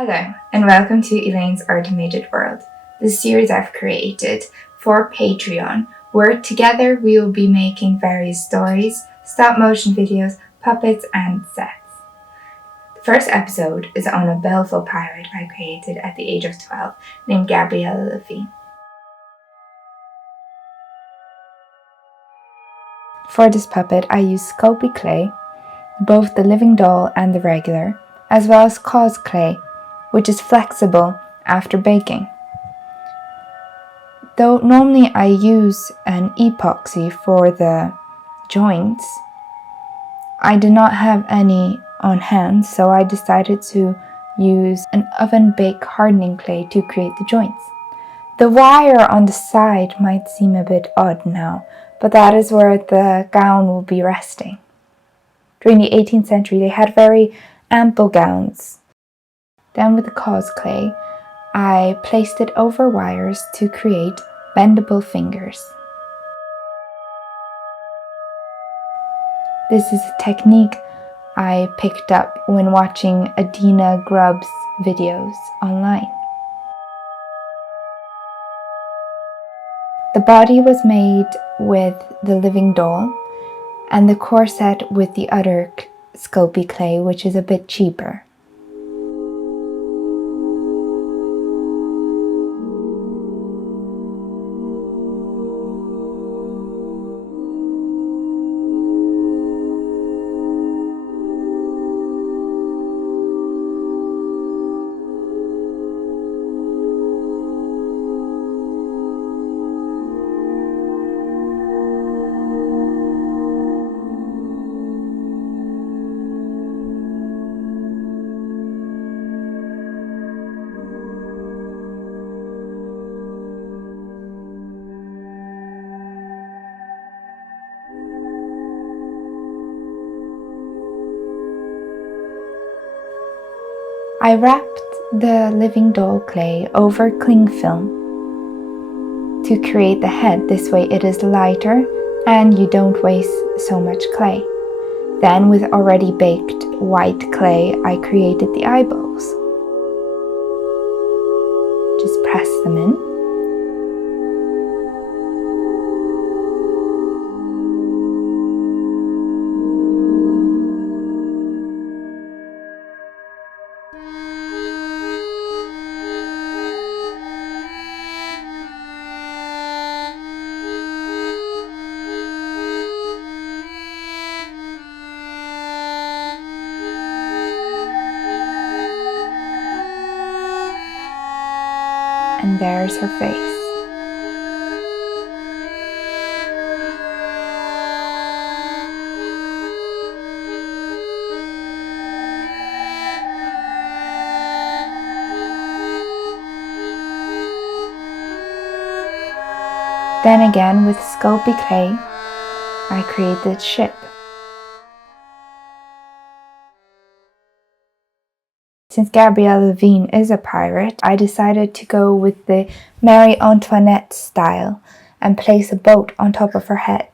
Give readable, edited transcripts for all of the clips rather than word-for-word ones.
Hello, and welcome to Elaine's Artemated world, the series I've created for Patreon, where together we will be making various stories, stop-motion videos, puppets, and sets. The first episode is on a Belleville pirate I created at the age of 12, named Gabriella Levine. For this puppet, I used sculpting clay, both the living doll and the regular, as well as cause clay, which is flexible after baking. Though normally I use an epoxy for the joints, I did not have any on hand, so I decided to use an oven-baked hardening clay to create the joints. The wire on the side might seem a bit odd now, but that is where the gown will be resting. During the 18th century, they had very ample gowns. Then with the cause clay, I placed it over wires to create bendable fingers. This is a technique I picked up when watching Adina Grubb's videos online. The body was made with the living doll and the corset with the other sculpting clay, which is a bit cheaper. I wrapped the living doll clay over cling film to create the head. This way it is lighter and you don't waste so much clay. Then with already baked white clay, I created the eyeballs. Just press them in. And there's her face. Then again with sculpting clay, I created the ship. Since Gabriella Levine is a pirate, I decided to go with the Marie Antoinette style and place a boat on top of her head.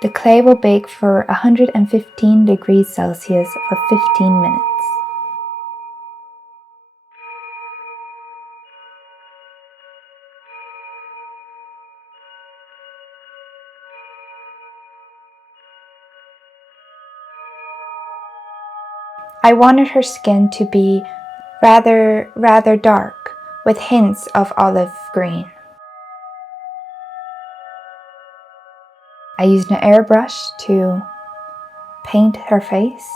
The clay will bake for 115 degrees Celsius for 15 minutes. I wanted her skin to be rather dark, with hints of olive green. I used an airbrush to paint her face.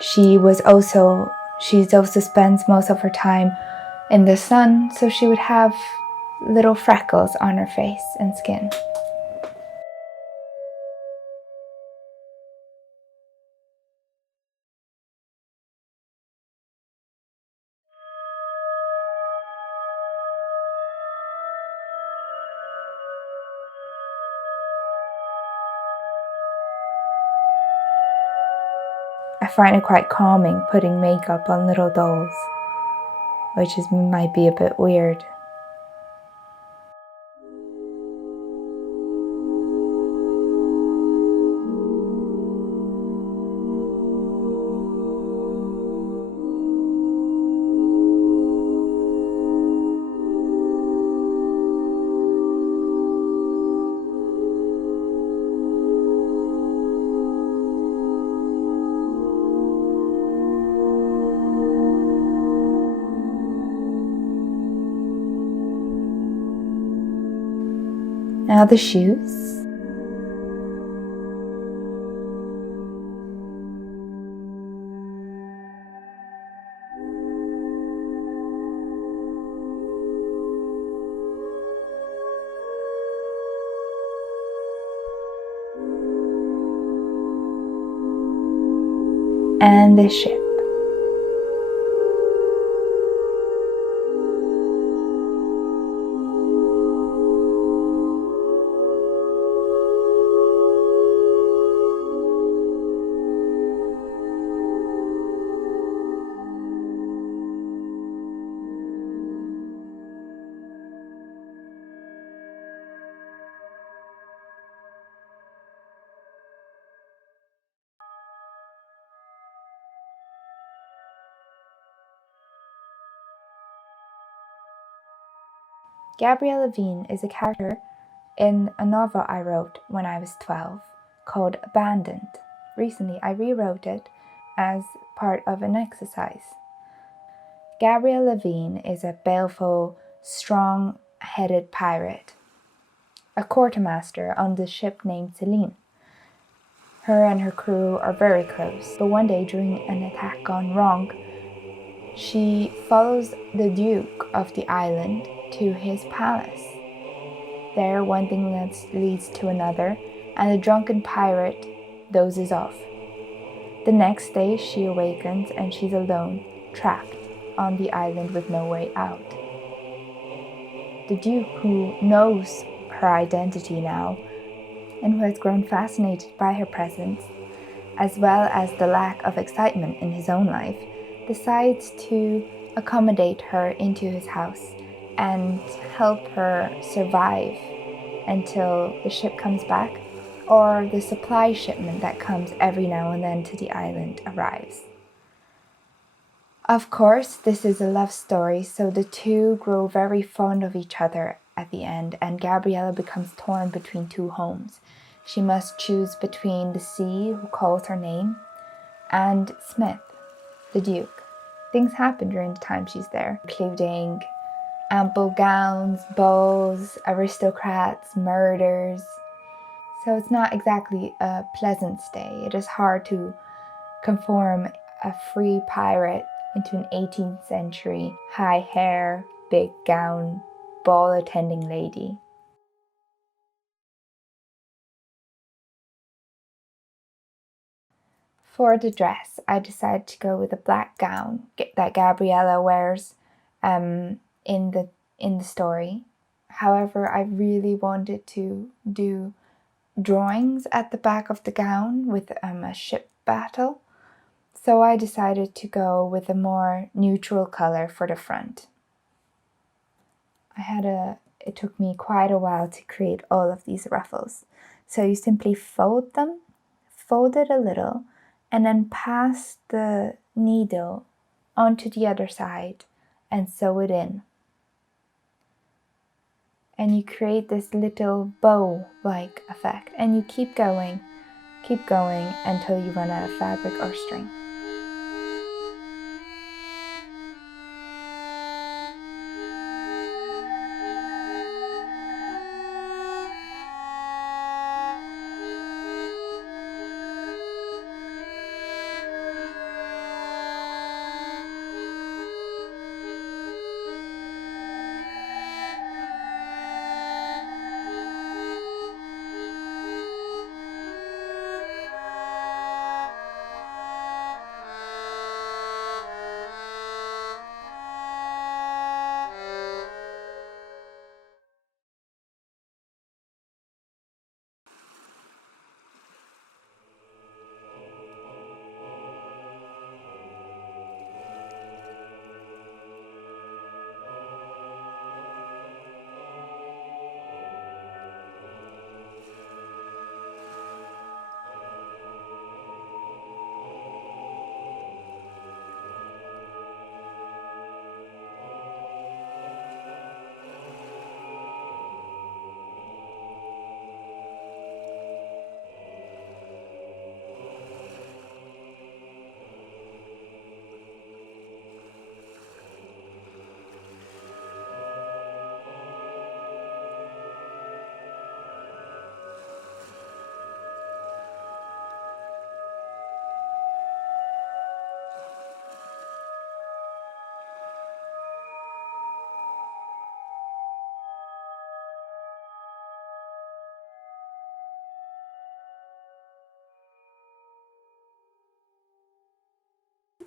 She also spends most of her time in the sun, so she would have little freckles on her face and skin. I find it quite calming putting makeup on little dolls, which might be a bit weird. Now the shoes. And the ship. Gabriella Levine is a character in a novel I wrote when I was 12 called Abandoned. Recently, I rewrote it as part of an exercise. Gabriella Levine is a baleful, strong-headed pirate, a quartermaster on the ship named Elaine. Her and her crew are very close, but one day during an attack gone wrong, she follows the Duke of the island to his palace. There, one thing leads to another, and the drunken pirate dozes off. The next day, she awakens and she's alone, trapped on the island with no way out. The Duke, who knows her identity now and who has grown fascinated by her presence, as well as the lack of excitement in his own life, decides to accommodate her into his house and help her survive until the ship comes back or the supply shipment that comes every now and then to the island arrives. Of course, this is a love story, so the two grow very fond of each other at the end, and Gabriella becomes torn between two homes. She must choose between the sea, who calls her name, and Smith, the Duke. Things happen during the time she's there, including ample gowns, balls, aristocrats, murders. So it's not exactly a pleasant stay. It is hard to conform a free pirate into an 18th century high hair, big gown, ball attending lady. For the dress, I decided to go with a black gown that Gabriella wears in the story. However, I really wanted to do drawings at the back of the gown with a ship battle, so I decided to go with a more neutral color for the front. It took me quite a while to create all of these ruffles. So you simply fold it a little, and then pass the needle onto the other side and sew it in. And you create this little bow-like effect, and you keep going until you run out of fabric or string.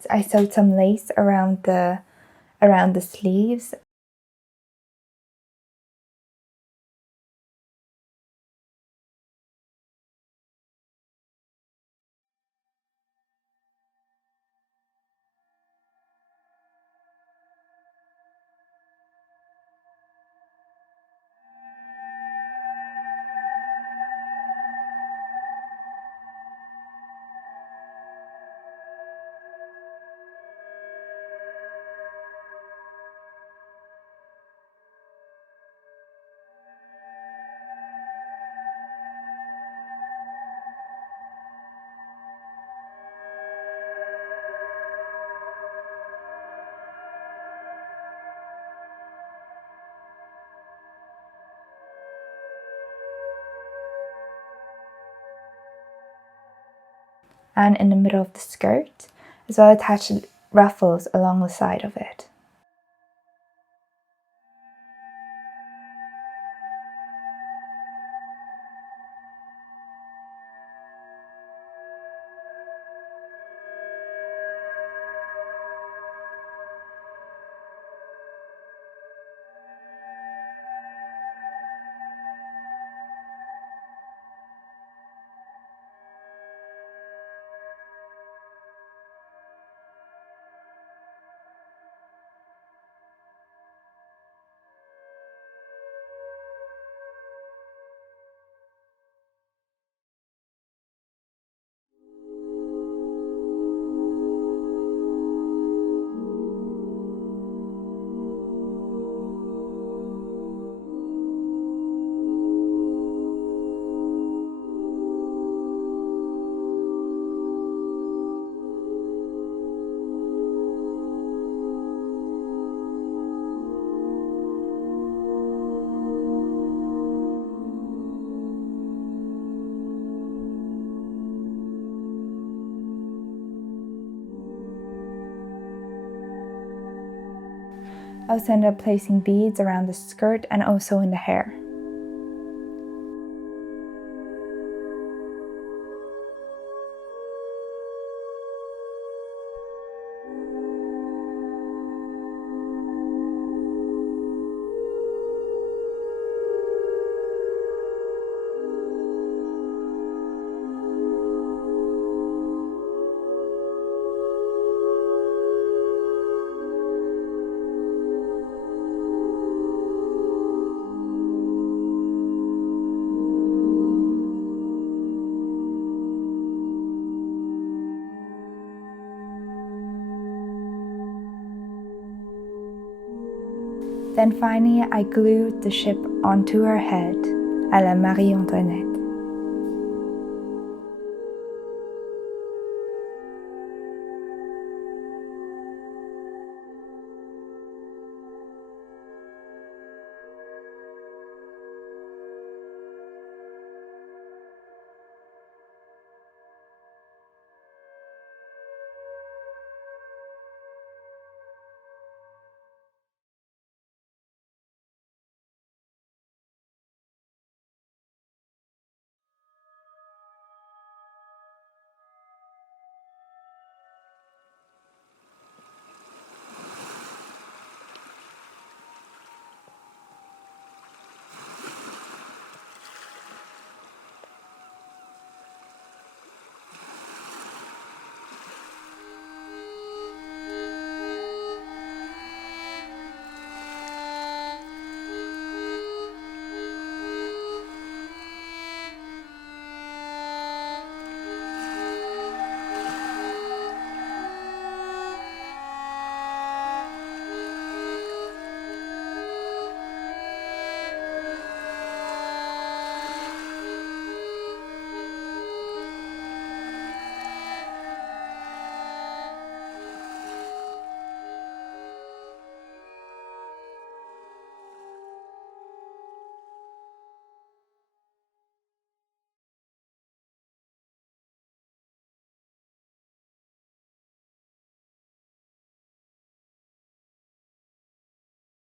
I sewed some lace around the sleeves. And in the middle of the skirt, as well attached ruffles along the side of it. I also ended up placing beads around the skirt and also in the hair. Then finally, I glued the ship onto her head, à la Marie Antoinette.